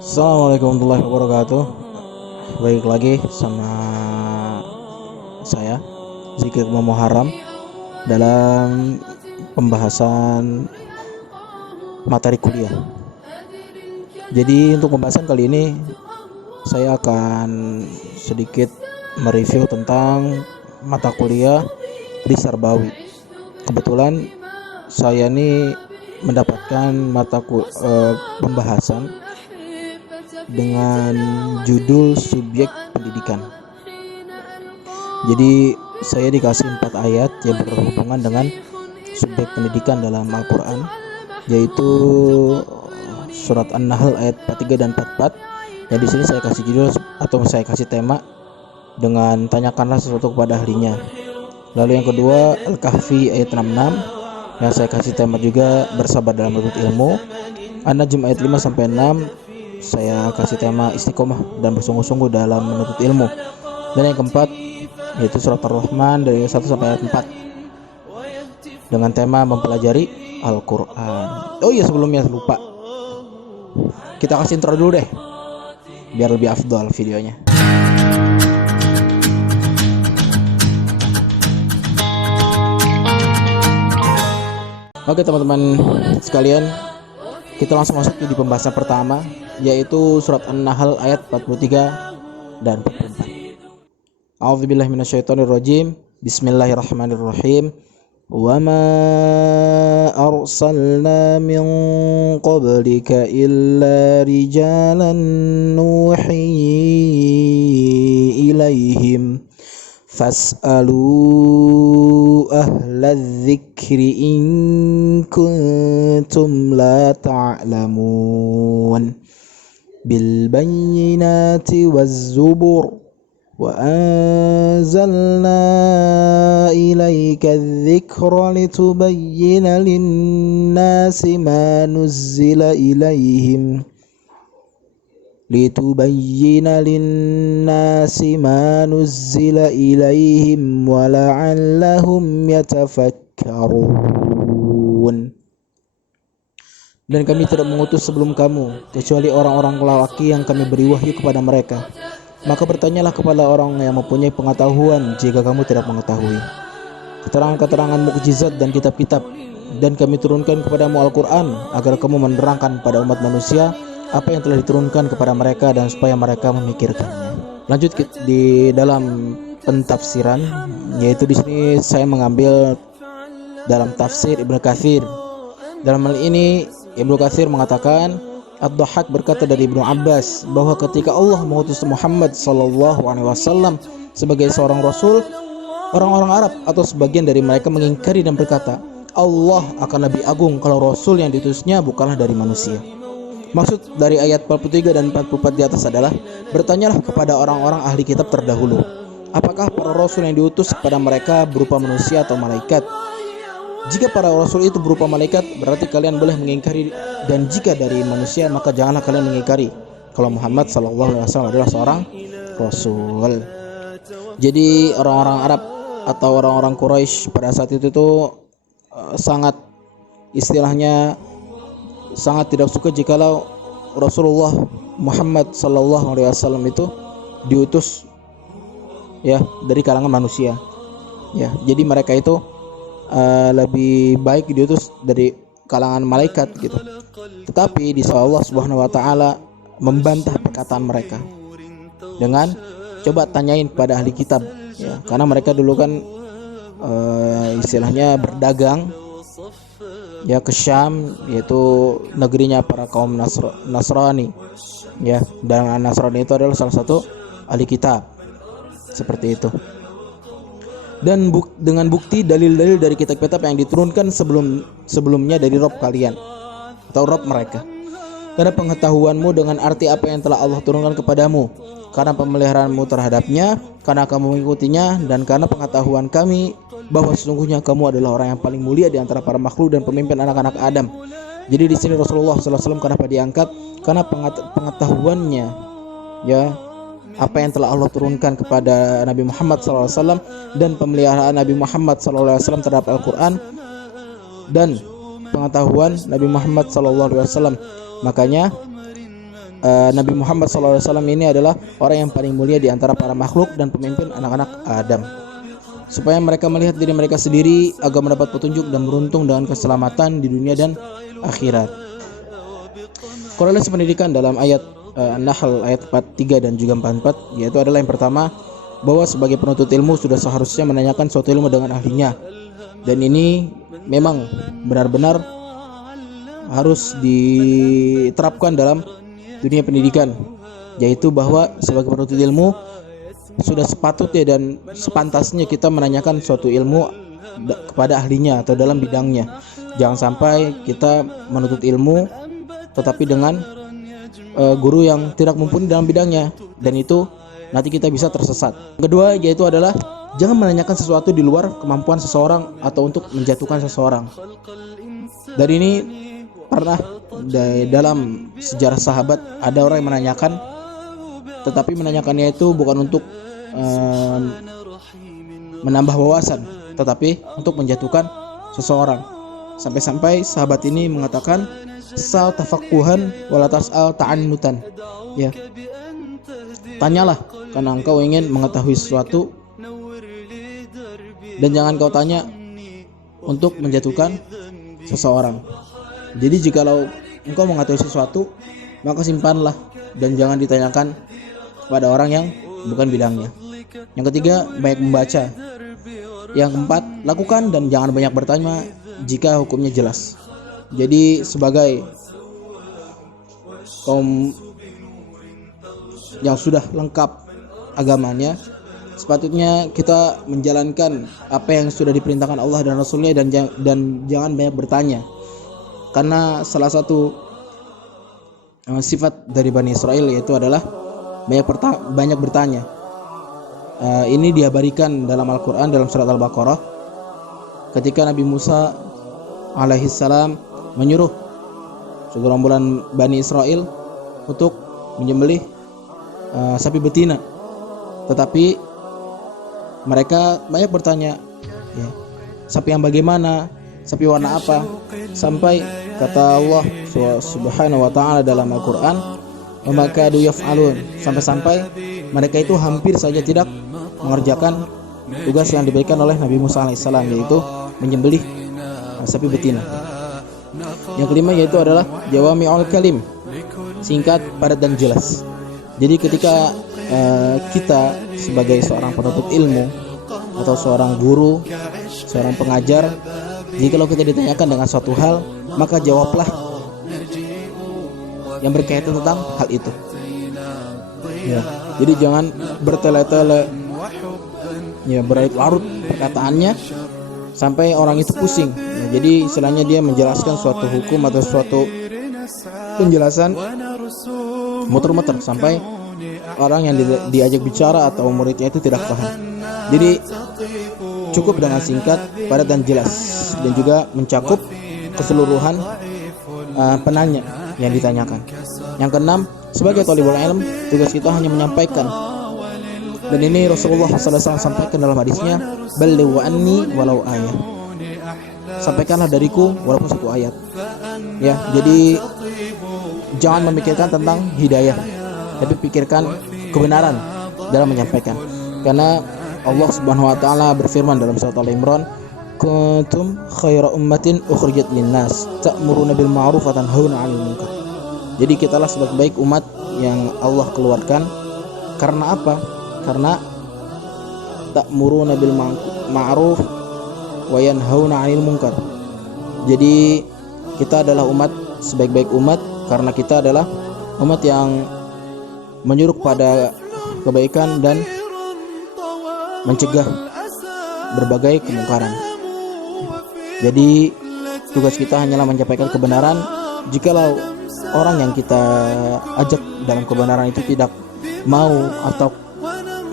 Assalamualaikum warahmatullahi wabarakatuh. Baik lagi sama saya Zikir Muharram dalam pembahasan materi kuliah. Jadi untuk pembahasan kali ini saya akan sedikit mereview tentang mata kuliah di Sarbawi. Kebetulan saya ini mendapatkan pembahasan dengan judul subjek pendidikan. Jadi saya dikasih 4 ayat yang berhubungan dengan subjek pendidikan dalam Al-Quran, yaitu surat An-Nahl ayat 43 dan 44. Dan di sini saya kasih judul atau saya kasih tema dengan tanyakanlah sesuatu kepada ahlinya. Lalu yang kedua Al-Kahfi ayat 66 yang saya kasih tema juga bersabar dalam menuntut ilmu. An-Najm ayat 5 sampai 6 saya kasih tema istiqomah dan bersungguh-sungguh dalam menuntut ilmu. Dan yang keempat yaitu surat Ar-Rahman dari 1 sampai ayat 4 dengan tema mempelajari Al-Quran. Oh iya, sebelumnya lupa, kita kasih intro dulu deh biar lebih afdal videonya. Oke teman-teman sekalian, kita langsung masuk di pembahasan pertama, yaitu surat An-Nahl ayat 43 dan 44. A'udzubillahi minasyaitonirrajim. Bismillahirrahmanirrahim. Wa ma arsalna min qablika illa rijalan nuhi ilaihim fas'alu ahla dzikri in kuntum la ta'lamun bil bayyinati waz zubur wa anzalna ilayka dzikra litubayyina lin-nasi ma nuzzila ilaihim wa la'allahum yatafakkarun. Dan kami tidak mengutus sebelum kamu kecuali orang-orang lelaki yang kami beri wahyu kepada mereka. Maka bertanyalah kepada orang yang mempunyai pengetahuan jika kamu tidak mengetahui. Keterangan-keterangan mukjizat dan kitab-kitab, dan kami turunkan kepadamu Al-Quran agar kamu menerangkan pada umat manusia apa yang telah diturunkan kepada mereka dan supaya mereka memikirkannya. Lanjut di dalam pentafsiran, yaitu di sini saya mengambil dalam tafsir Ibnu Katsir. Dalam hal ini Ibnu Katsir mengatakan, Ad-Dhahhak berkata dari Ibnu Abbas bahwa ketika Allah mengutus Muhammad SAW sebagai seorang rasul, orang-orang Arab atau sebagian dari mereka mengingkari dan berkata, Allah akan lebih agung kalau rasul yang diutusnya bukanlah dari manusia. Maksud dari ayat 43 dan 44 di atas adalah, bertanyalah kepada orang-orang ahli kitab terdahulu, apakah para rasul yang diutus kepada mereka berupa manusia atau malaikat? Jika para rasul itu berupa malaikat, berarti kalian boleh mengingkari, dan jika dari manusia, maka janganlah kalian mengingkari kalau Muhammad SAW adalah seorang rasul. Jadi orang-orang Arab atau orang-orang Quraisy pada saat itu tuh sangat tidak suka jikalau Rasulullah Muhammad SAW itu diutus ya dari kalangan manusia. Ya, jadi mereka itu lebih baik diutus dari kalangan malaikat gitu. Tetapi di Allah Subhanahu wa taala membantah perkataan mereka dengan coba tanyain pada ahli kitab ya, karena mereka dulu kan istilahnya berdagang ya ke Syam, yaitu negerinya para kaum Nasrani ya, dan Nasrani itu adalah salah satu ahli kitab seperti itu. Dan dengan bukti dalil-dalil dari kitab-kitab yang diturunkan sebelumnya dari Rabb kalian atau Rabb mereka, karena pengetahuanmu dengan arti apa yang telah Allah turunkan kepadamu, karena pemeliharaanmu terhadapnya, karena kamu mengikutinya, dan karena pengetahuan kami bahwa sesungguhnya kamu adalah orang yang paling mulia di antara para makhluk dan pemimpin anak-anak Adam. Jadi di sini Rasulullah SAW kenapa diangkat? Karena pengetahuannya ya, apa yang telah Allah turunkan kepada Nabi Muhammad SAW dan pemeliharaan Nabi Muhammad SAW terhadap Al-Quran dan pengetahuan Nabi Muhammad SAW. Makanya Nabi Muhammad SAW ini adalah orang yang paling mulia di antara para makhluk dan pemimpin anak-anak Adam, supaya mereka melihat diri mereka sendiri agar mendapat petunjuk dan beruntung dengan keselamatan di dunia dan akhirat. Korelasi pendidikan dalam ayat An-Nahl ayat 43 dan juga 44 yaitu adalah yang pertama, bahwa sebagai penuntut ilmu sudah seharusnya menanyakan suatu ilmu dengan ahlinya, dan ini memang benar-benar harus diterapkan dalam dunia pendidikan, yaitu bahwa sebagai penuntut ilmu sudah sepatutnya dan sepantasnya kita menanyakan suatu ilmu kepada ahlinya atau dalam bidangnya. Jangan sampai kita menuntut ilmu tetapi dengan guru yang tidak mumpuni dalam bidangnya, dan itu nanti kita bisa tersesat. Kedua yaitu adalah jangan menanyakan sesuatu di luar kemampuan seseorang atau untuk menjatuhkan seseorang. Dan ini pernah dalam sejarah sahabat ada orang yang menanyakan, tetapi menanyakannya itu bukan untuk menambah wawasan, tetapi untuk menjatuhkan seseorang. Sampai-sampai sahabat ini mengatakan, sal tafaqquhan wala tas'al ta'annutan. Ya. Tanyalah karena engkau ingin mengetahui sesuatu, dan jangan kau tanya untuk menjatuhkan seseorang. Jadi jikalau engkau mengetahui sesuatu, maka simpanlah dan jangan ditanyakan pada orang yang bukan bidangnya. Yang ketiga, banyak membaca. Yang keempat, lakukan dan jangan banyak bertanya jika hukumnya jelas. Jadi sebagai kaum yang sudah lengkap agamanya, sepatutnya kita menjalankan apa yang sudah diperintahkan Allah dan Rasulnya, dan jangan banyak bertanya. Karena salah satu sifat dari Bani Israel yaitu adalah banyak bertanya. Ini diabadikan dalam Al-Quran dalam surat Al-Baqarah ketika Nabi Musa alaihissalam menyuruh segerombolan Bani Israel untuk menyembelih sapi betina, tetapi mereka banyak bertanya, ya, sapi yang bagaimana, sapi warna apa, sampai kata Allah subhanahu wa ta'ala dalam Al-Quran, wa ma kadu yaf'alun, sampai-sampai mereka itu hampir saja tidak mengerjakan tugas yang diberikan oleh Nabi Musa alaihissalam, yaitu menyembelih sapi betina. Yang kelima yaitu adalah jawami'ul kalim, singkat, padat dan jelas. Jadi ketika kita sebagai seorang penuntut ilmu atau seorang guru, seorang pengajar, jikalau kita ditanyakan dengan suatu hal, maka jawablah yang berkaitan tentang hal itu. Ya, jadi jangan bertele-tele, ya, berlarut perkataannya sampai orang itu pusing. Ya, jadi istilahnya dia menjelaskan suatu hukum atau suatu penjelasan muter-muter sampai orang yang diajak bicara atau muridnya itu tidak paham. Jadi cukup dengan singkat, padat dan jelas, dan juga mencakup keseluruhan penanya yang ditanyakan. Yang keenam, sebagai thalibul ilm, tugas kita hanya menyampaikan. Dan ini Rasulullah SAW sampaikan dalam hadisnya, ballighu anni walau ayat. Sampaikanlah dariku walaupun satu ayat. Ya, jadi jangan memikirkan tentang hidayah, tapi pikirkan kebenaran dalam menyampaikan. Karena Allah Subhanahu wa taala berfirman dalam surat Al-Imran, kuntum khaira ummatin ukhrijat linnas ta'muruna bil ma'ruf wa tanhauna 'anil munkar. Jadi kitalah sebaik-baik umat yang Allah keluarkan. Karena apa? Karena ta'muruna bil ma'ruf wa yanhauna 'anil munkar. Jadi kita adalah umat sebaik-baik umat karena kita adalah umat yang menyuruh pada kebaikan dan mencegah berbagai kemungkaran. Jadi tugas kita hanyalah menyampaikan kebenaran. Jikalau orang yang kita ajak dalam kebenaran itu tidak mau atau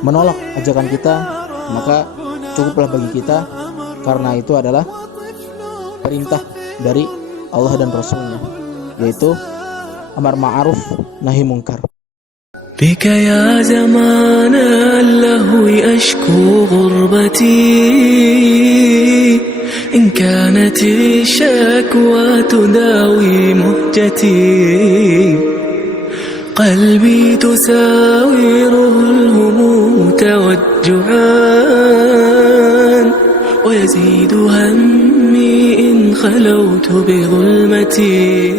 menolak ajakan kita, maka cukuplah bagi kita, karena itu adalah perintah dari Allah dan Rasulnya, yaitu amar ma'ruf nahi munkar. بك يا زمان اللهو أشكو غربتي إن كانت الشكوى تداوي مهجتي قلبي تساوره الهموم والجوعان ويزيد همي إن خلوت بظلمتي